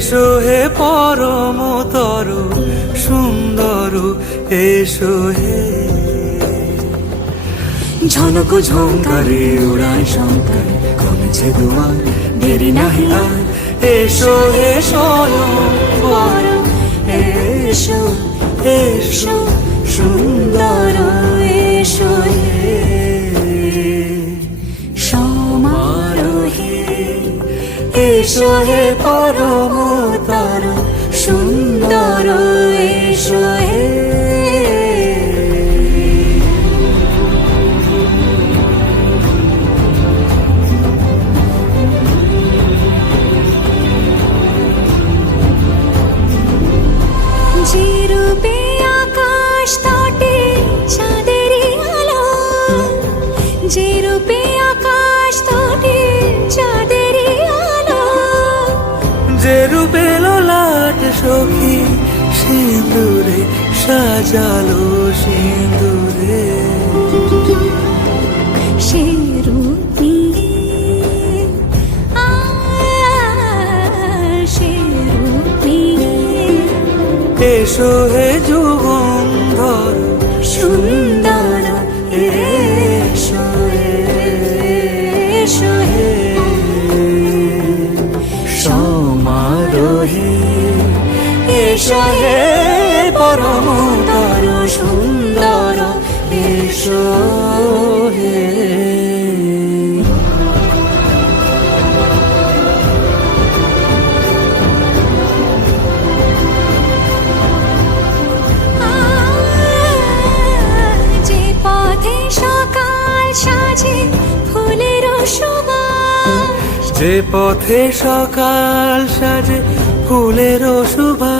এসো হে পরম তরু সুন্দর এসো হে। ঝনক ঝঙ্কারে উড়ায় শঙ্কার কমেছে দোয়ার দেরি নাহি আর। এসো হে স্বয়ং এসো এসো সুন্দর। এসো হে সাজালো সিঁদুরে যে পথে সকাল সাজে ফুলের যে পথে সকাল সাজে ফুলের সুবাস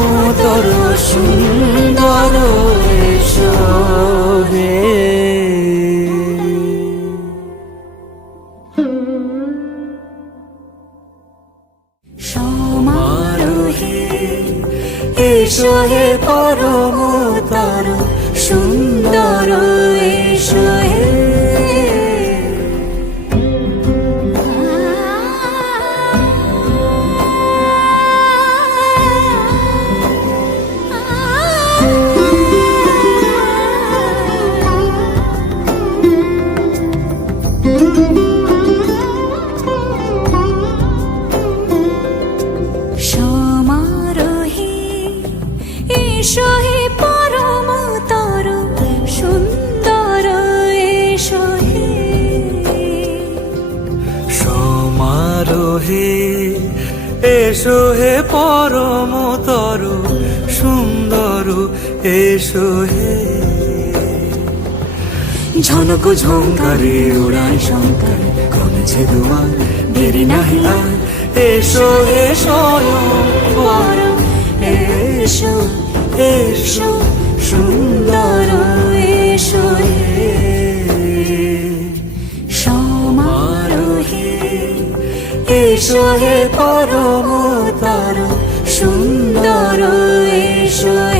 এসো হে এসো হে পরম তর সুন্দর এসো হে সমারোহে এসো হে পরমতর সুন্দর এসো হে ঝনক ঝঙ্কারে উড়ায় শঙ্কর কমেছে দুয়ার দেরি নাহি আর এসো স্বয়ং পরম এসো। এসো সুন্দর এসো সমারোহে এসো হে পরমতার সুন্দর এসো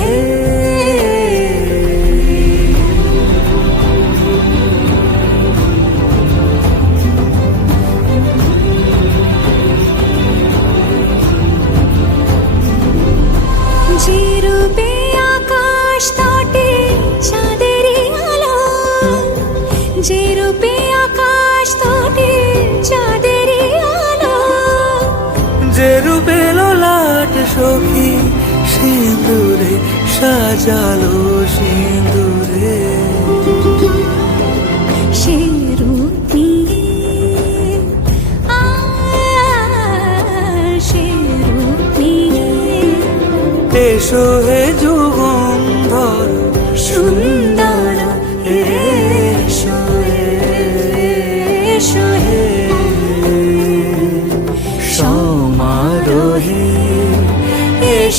রূপে আকাশ তটে চাঁদেরই আলো। যে রূপে লোলাট সখী সিঁদুরে সাজালো সিঁদুরে। সে রূপ আ, সে রূপ এসো হে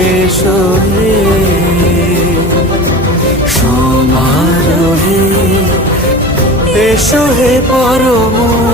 এসো হে এসো হে পরমতর